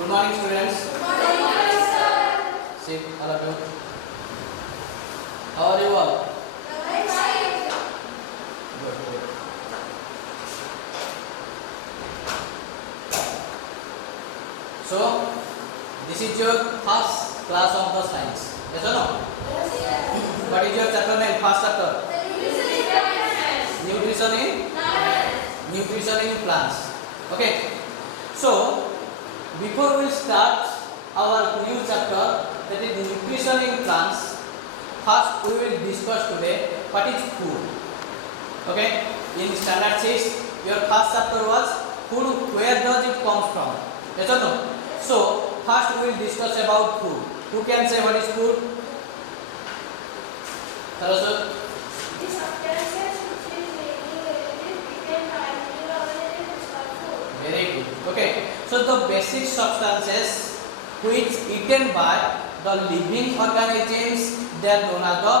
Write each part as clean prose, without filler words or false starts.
Good morning, students. Good morning, sir. Sit, all of you. How are you all? Fine. Good, good. So, this is your first class of the science. Yes or no? What is your chapter name? First chapter. Nutrition in plants. Okay. So, before we start our new chapter, that is nutrition in plants, first we will discuss today what is food. Okay. In standard 6, your first chapter was food. Where does it come from? Yes or no? So, first we will discuss about food. Who can say what is food? Saraswat. The substances which is regulated became highly organized for food. Very good. Okay. So the basic substances which eaten by the living organisms, they are known as the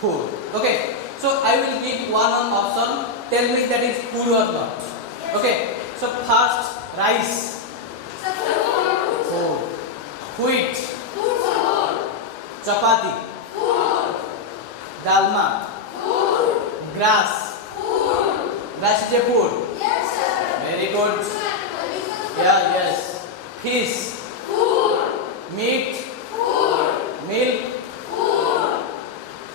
food. Okay. So I will give one option. Tell me that is food or not. Okay. So first, rice. Food. Wheat. Chapati. Dalma. Grass. Grass is a food. Very good. Yeah, yes. Fish. Meat. Milk.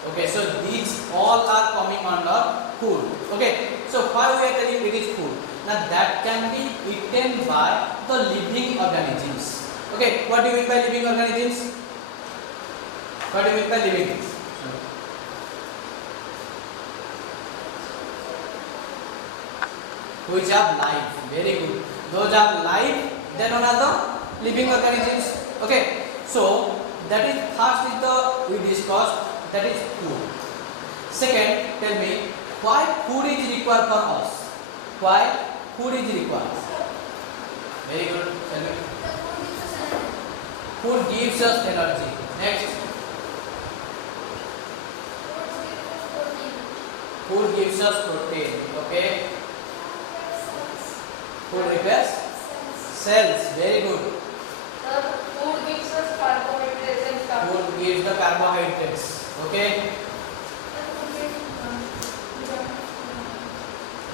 Okay, so these all are coming under food. Okay, so why we are telling it is food? Now that can be eaten by the living organisms. Okay, what do you mean by living organisms? What do you mean by living? Which have life. Very good. Those have life, then another living organisms. Okay, so that is first is the we discussed, that is food. Second, tell me why food is required for us. Why food is required? Very good. Tell me. Food gives us energy. Next. Food gives us protein. Okay. Food repairs cells. Very good. Food gives us carbohydrates and Food gives the carbohydrates. Okay.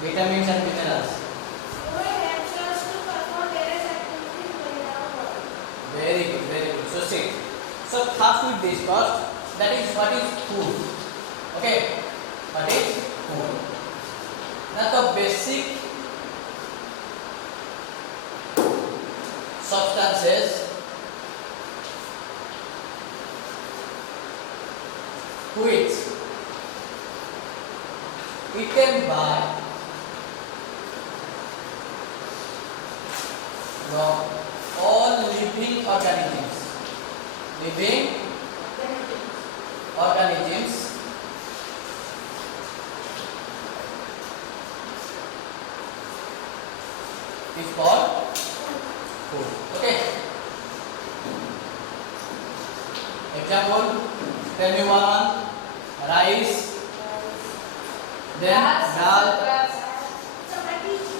Vitamins and minerals. Food helps us to perform various activities in our body. Very good. Very good. So see. So first we discussed that is what is food. Okay. What is food? Now the basic substances which eaten by the all living organisms is called food. Okay. Example, tell me one. Rice, then dal,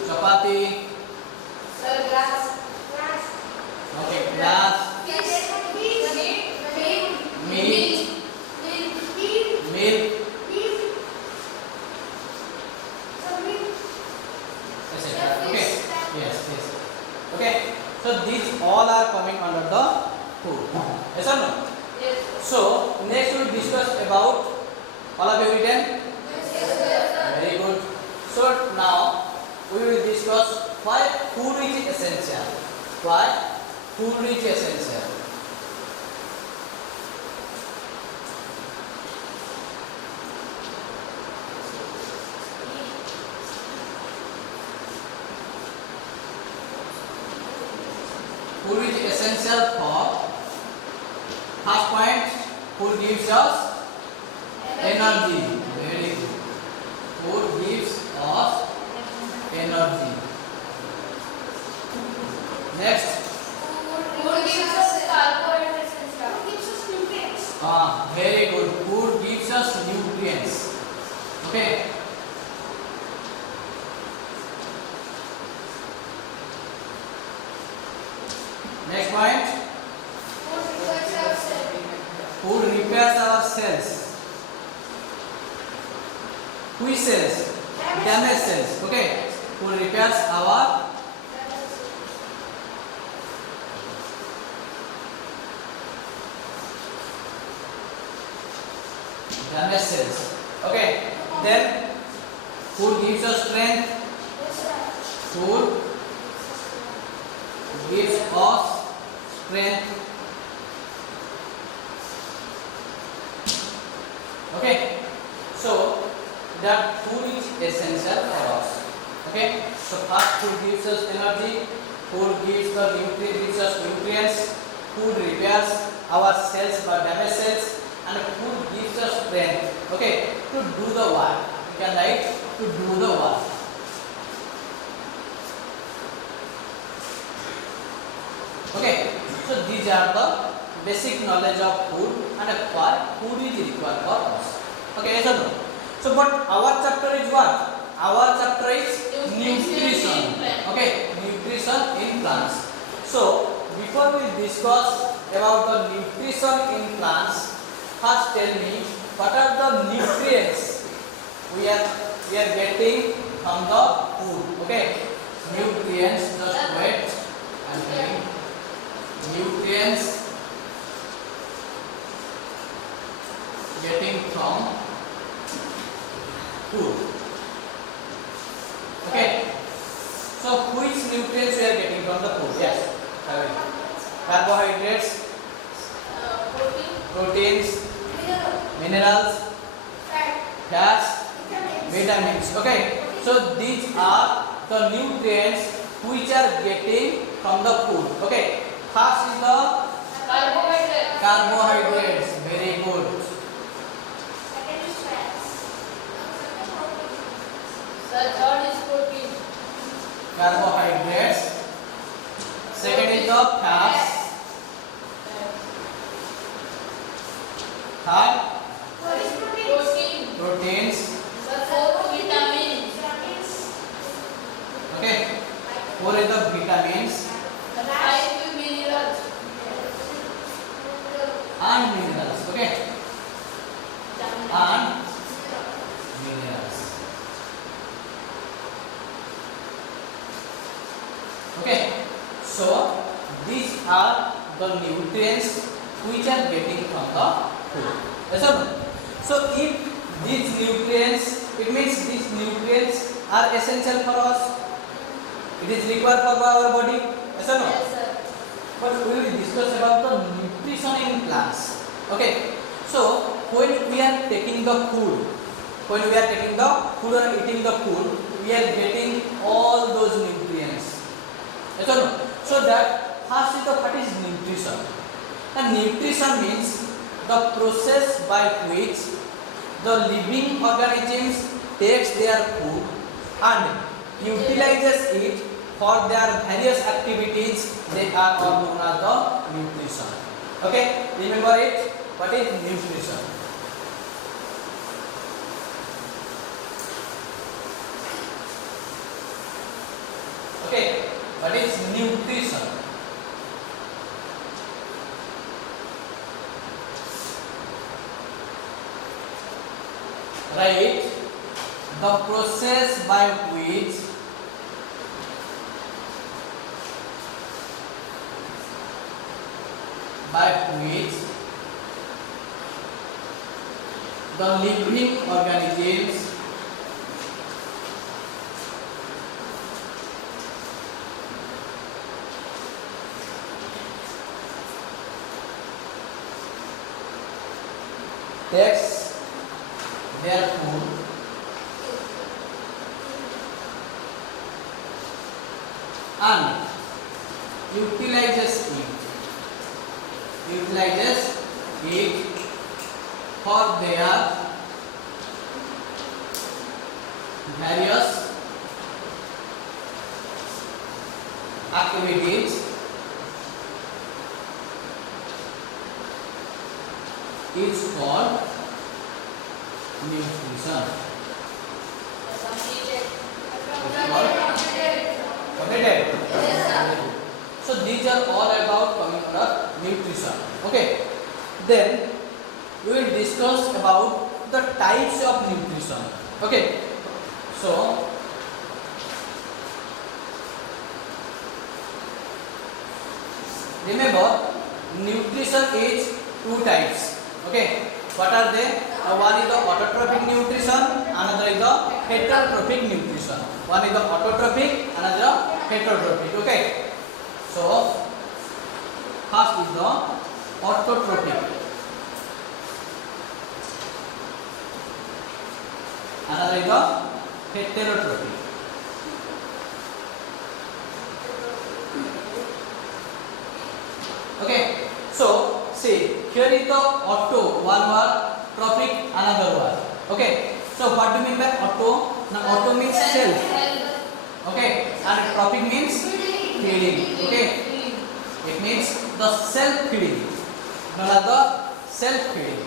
chapati, okay, grass, meat, milk, etc. Okay. Yes, yes. Okay. So these all are coming under the food. Yes or no? So next we will discuss about all of you written. Very good. So now we will discuss why food is essential. Why food is essential. Food is essential for first point. Food gives us energy. Very good. Food gives us energy. Next. Food gives us carbohydrates and stuff. Food gives us nutrients. Very good. Food gives us nutrients. Okay. Next one. cells? Which cells? Damaged cells. Okay. Food repairs our damaged cells. Okay. Then food gives us strength. Food gives us strength. Okay. So that food is essential for us. Okay. So first food gives us energy. Food gives us nutrients. Food repairs our cells or damaged cells, and food gives us strength. Okay. To do the work. You can write to do the work. Okay. So these are the basic knowledge of food and why food is required for us. Okay, yes or no? So but our chapter is what? Our chapter is nutrition. Okay, nutrition in plants. So before we discuss about the nutrition in plants, first tell me what are the nutrients we are getting from the food. Okay, nutrients. Just wait. I'm telling. Nutrients getting from food. Okay. So which nutrients we are getting from the food? Yes. Carbohydrates, proteins, minerals, fats, vitamins. Okay. So these are the nutrients which are getting from the food. Okay. First is the carbohydrates. Very good. Second is fats. Third is protein. Carbohydrates. Second is the fats. Third, proteins. Fourth, vitamins. Okay. Four is the vitamins Five, minerals. and minerals. Okay. And minerals. Okay. So these are the nutrients which are getting from the food. Yes or no? So if these nutrients, it means these nutrients are essential for us. It is required for our body. Yes or no? Yes, sir. But we will discuss about the nutrition in plants. Okay. So when we are taking the food, or eating the food, we are getting all those nutrients. Yes or no? So that first is the what is nutrition. And nutrition means the process by which the living organisms takes their food and utilizes it for their various activities. They are all known as the nutrition. Okay, remember it. What is nutrition? Okay, what is nutrition? Right, the process by which the living organisms takes their food and utilizes it for their various activities is called nutrition. Completed? So these are all about coming under nutrition. Okay. Then we will discuss about the types of nutrition. Okay, so remember, nutrition is two types. Okay, what are they? One is the autotrophic nutrition, another is the heterotrophic nutrition. One is the autotrophic, another heterotrophic. Okay, so first is the autotrophic, another is the heterotrophic. Okay, so see, here is the auto, one word, trophic, another word. Okay, so what do you mean by auto? Now auto means self. Okay, and trophic means feeding. Okay, it means the self feeding, not the self feeding.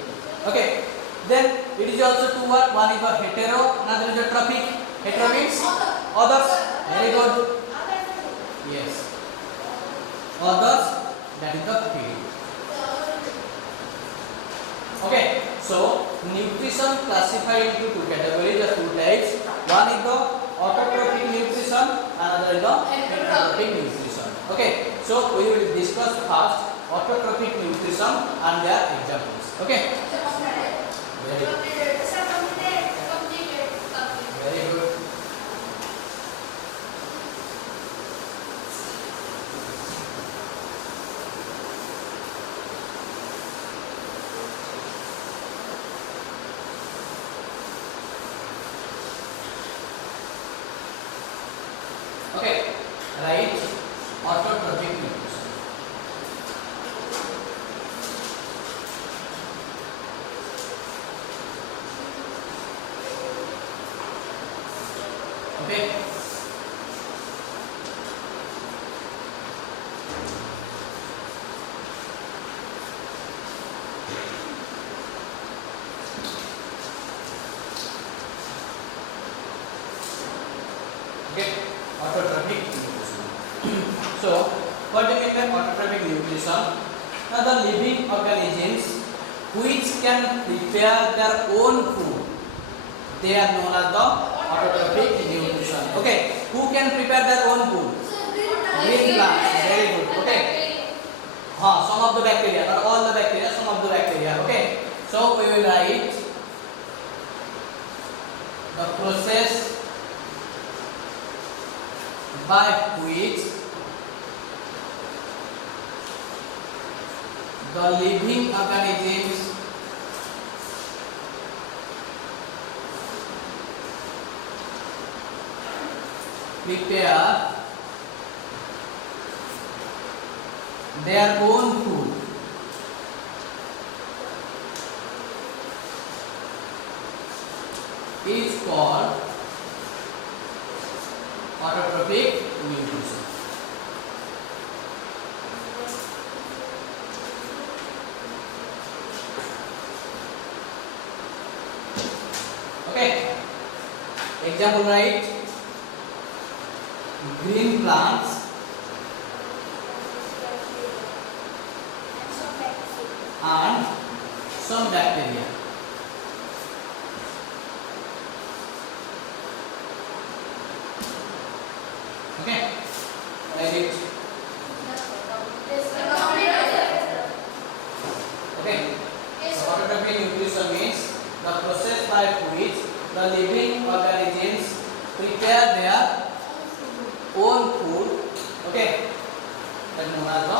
Okay, then it is also two words. One is the hetero, another is the trophic. Hetero means others. Very good. Yes, others. That is the feeding. Okay, so nutrition classified into two categories, the two types. One is the autotrophic nutrition, another is the heterotrophic nutrition. Okay, so we will discuss first autotrophic nutrition and their examples. Okay, very good. Very good. Okay, right, autotrophic nutrition. Okay. Okay, autotrophic nutrition. So, what do you mean by autotrophic nutrition? Now, the living organisms which can prepare their own food, they are known as the autotrophic nutrition. Okay, who can prepare their own food? Green plants. Very good. Okay. Some of the bacteria, not all the bacteria, some of the bacteria. Okay. So we will write the process by which the living organisms prepare their own food. Is called autotrophic nutrition. Okay. Example, right? Green plants and some bacteria. Okay, write it. Okay, so autotrophic nutrition means the process by which the living organisms prepare their own food. Okay, that is known as the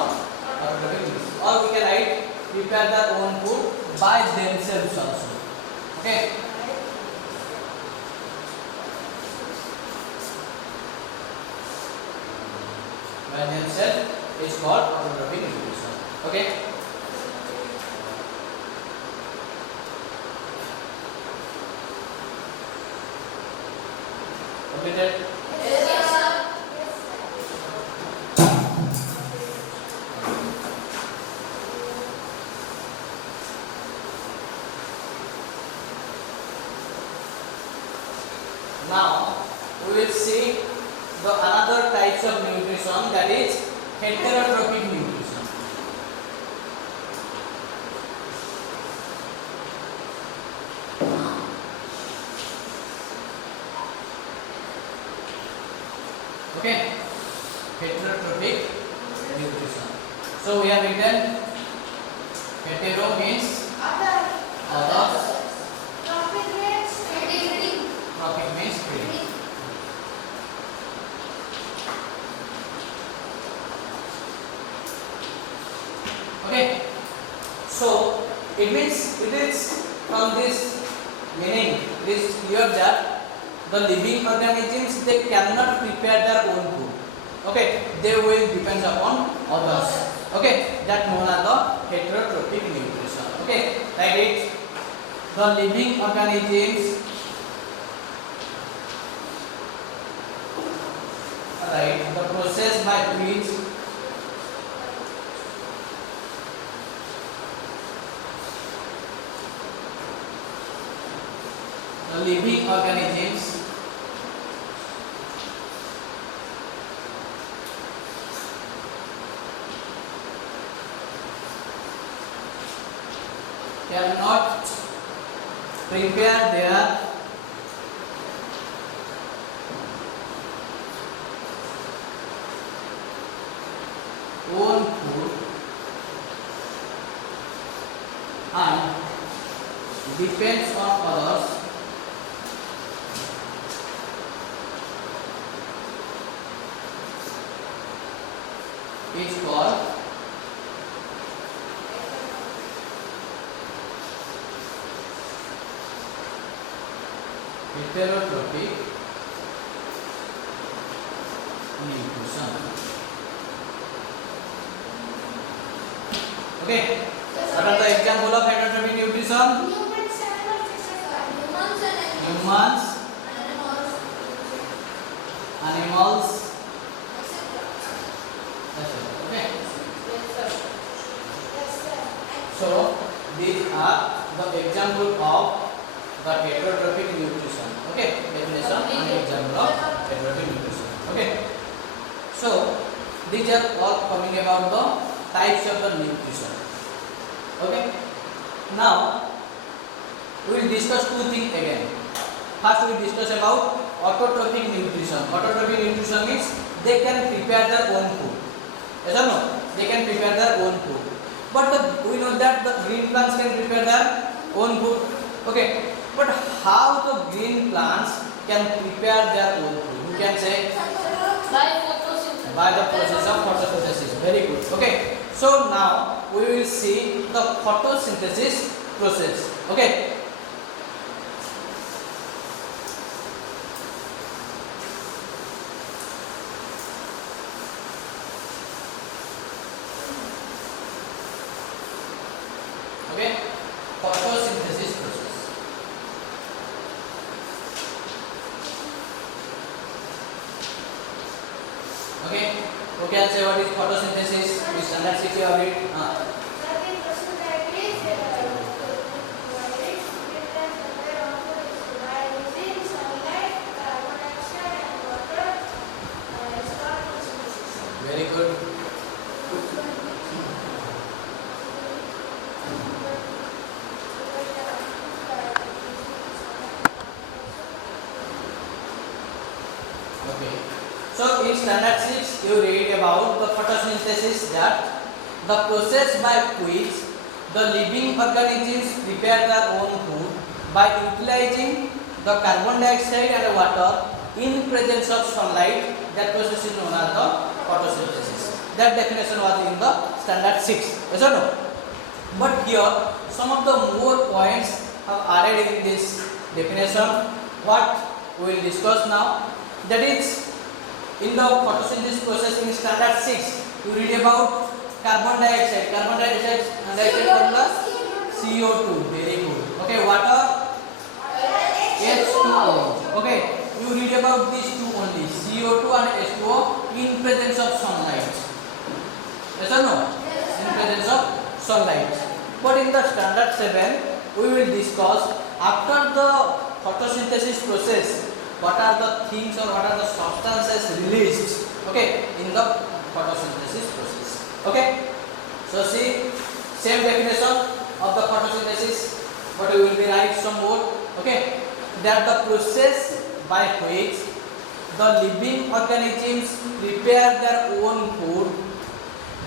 autotrophic nutrition. Or we can write prepare their own food by themselves also. Okay. By themselves is called autotrophic nutrition. Okay. Completed. Now we will see the another types of nutrition, that is heterotrophic nutrition. Okay, heterotrophic nutrition. So we have written hetero means others, Trophic means trophic means breeding. Okay, so it means it is from this meaning it is clear that the living organisms they cannot prepare their own food. Okay, they will depend upon others. Okay, that known as the heterotrophic nutrition. Okay, write it. The living organisms, right? The process by which the living organisms cannot prepare their own food and depends on others is called heterotrophic nutrition. Okay, what are the example of heterotrophic nutrition? Humans, animals, that's it. Okay, so these are the example of the heterotrophic nutrition. Okay, definition and example of heterotrophic nutrition. Okay, so these are all coming about the types of the nutrition. Okay, now we will discuss two things again. First, we will discuss about autotrophic nutrition. Autotrophic nutrition means they can prepare their own food. Yes or no? They can prepare their own food. But we know that the green plants can prepare their own food. Okay, but how the green plants can prepare their own food? You can say by photosynthesis. by the process of photosynthesis. Very good. Okay, so now we will see the photosynthesis process. Okay. Okay, photosynthesis process. Okay, you can say what is photosynthesis? We standard 6 of it. Very good. Okay. So in standard 6 you read about the photosynthesis, that the process by which the living organisms prepare their own food by utilizing the carbon dioxide and water in presence of sunlight. That process is known as the photosynthesis. That definition was in the standard 6. Yes or no? But here some of the more points have added in this definition. What we will discuss now, that is in the photosynthesis process in standard 6 you read about carbon dioxide formula CO2. Very good. Okay, water H2O. Okay, you read about these two only, CO2 and H2O in presence of sunlight. Yes or no? In presence of sunlight. But in the standard 7 we will discuss after the photosynthesis process what are the things or what are the substances released, okay, in the photosynthesis process. Okay, so see, same definition of the photosynthesis, but we will be write some more. Okay, that the process by which the living organisms prepare their own food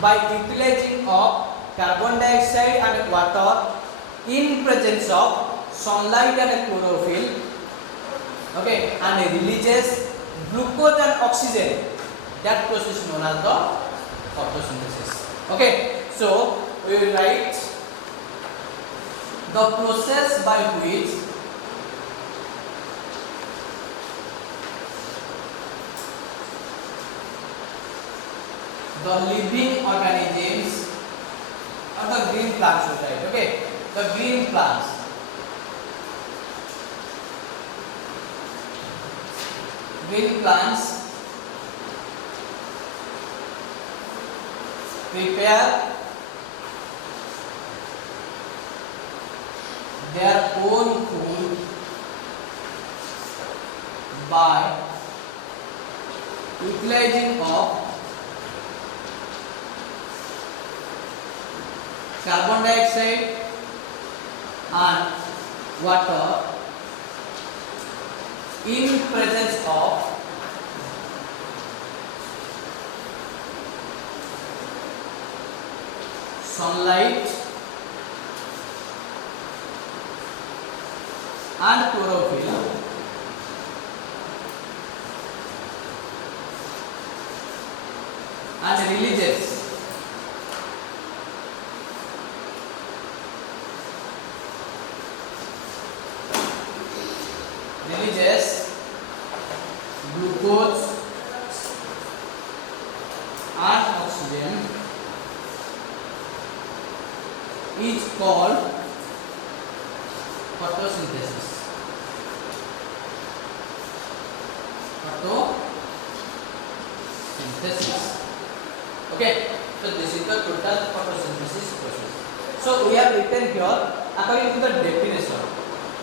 by utilizing of carbon dioxide and water in presence of sunlight and chlorophyll, okay, and releases glucose and oxygen. That process is known as the photosynthesis. Okay, so we will write the process by which the living organisms or the green plants, right? Okay, the green plants prepare their own food by utilizing of carbon dioxide and water in presence of sunlight and chlorophyll, and releases glucose and oxygen is called photosynthesis. Okay, so this is the total photosynthesis process. So we have written here according to the definition,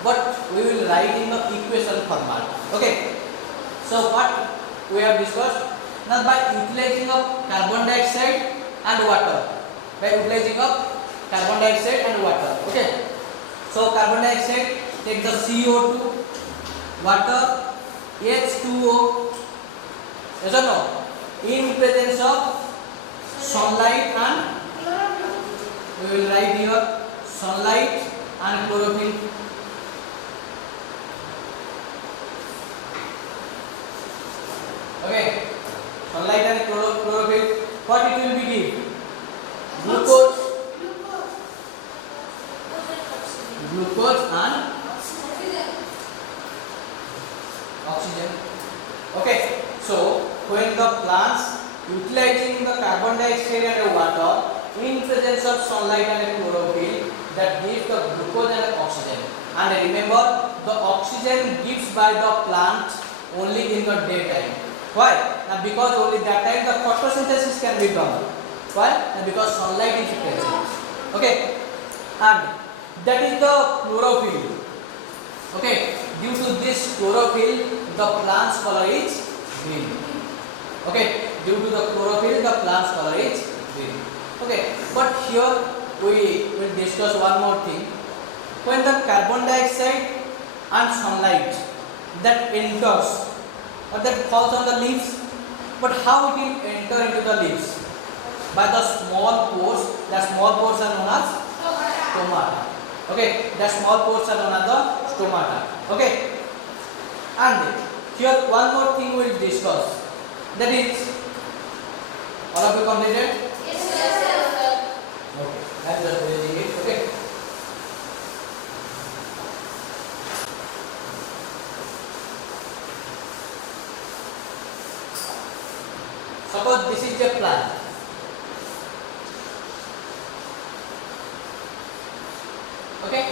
but we will write in the equation format. Okay, so what we have discussed, now by utilizing of carbon dioxide and water, okay, so carbon dioxide take the CO2, water H2O, yes or no, in presence of sunlight and we will write here sunlight and chlorophyll. Okay, sunlight and chlorophyll, what it will be give? Glucose and oxygen. Okay, so when the plants utilizing the carbon dioxide and water in presence of sunlight and chlorophyll, that gives the glucose and oxygen. And remember, the oxygen gives by the plant only in the daytime. Why? Now because only that time the photosynthesis can be done. Why? Now because sunlight is present. Okay, and that is the chlorophyll. Okay, due to this chlorophyll, the plant's color is green. Okay, due to the chlorophyll, the plant's color is green. Okay, but here we will discuss one more thing. When the carbon dioxide and sunlight that enters or that falls on the leaves, but how it will enter into the leaves? By the small pores. The small pores are known as stomata. Okay, the small pores are known as the stomata. Okay, and here one more thing we will discuss, that is, all of you completed? Yes, sir. Okay, I am just reading it. Okay, suppose this is a plant. Okay,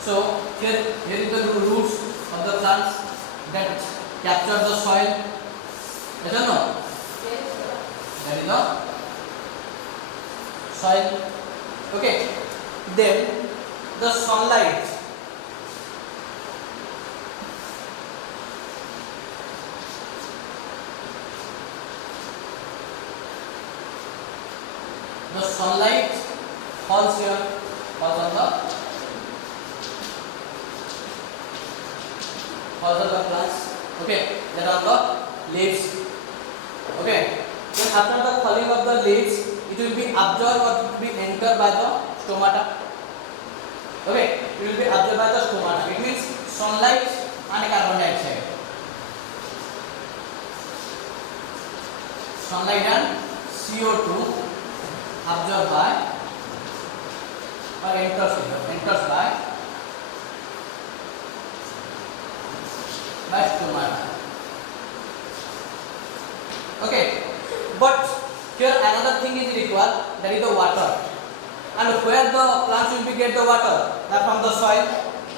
so here is the roots of the plants that capture the soil. Yes or no? Yes, sir. That is the soil. Okay, then the sunlight falls here, falls on the plants. Okay, that are the leaves. Okay, then after the falling of the leaves, it will be absorbed or it will be entered by the stomata. Okay, it will be absorbed by the stomata. It means sunlight and carbon dioxide. Sunlight and CO2 absorbed by or enters by stomata. Okay, but here another thing is required, that is the water. And where the plants will be get the water? That from the soil,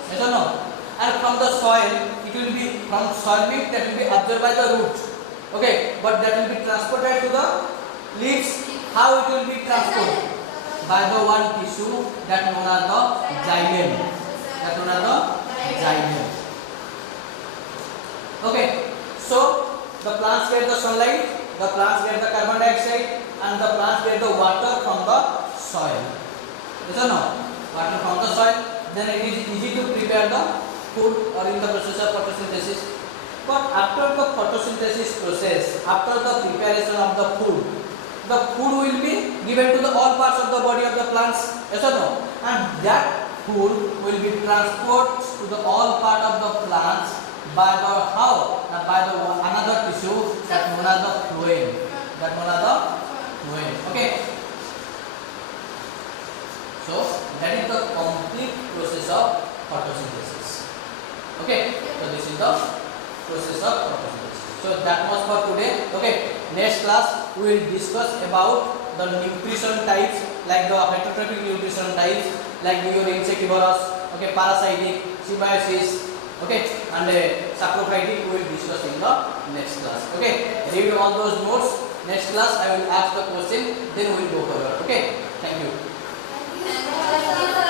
yes or no? And from the soil, it will be from soil means that will be absorbed by the root. Okay, but that will be transported to the leaves. How it will be transported? By the one tissue that known as the xylem. That known as the xylem. Okay, so the plants get the sunlight, the plants get the carbon dioxide, and the plants get the water from the soil. Yes or no? Water from the soil. Then it is easy to prepare the food or in the process of photosynthesis. But after the photosynthesis process, after the preparation of the food will be given to the all parts of the body of the plants. Yes or no? And that food will be transported to the all part of the plants by the how? By the another tissue that known as the phloem. That known as the phloem. Okay. So that is the complete process of photosynthesis. Okay. So this is the process of photosynthesis. So that was for today. Okay. Next class we will discuss about the nutrition types, like the heterotrophic nutrition types, like your insectivorous, okay, parasitic, symbiosis, okay, and saprophytic we will discuss in the next class. Okay, read all those notes. Next class I will ask the question, then we will go forward. Okay, thank you. Thank you.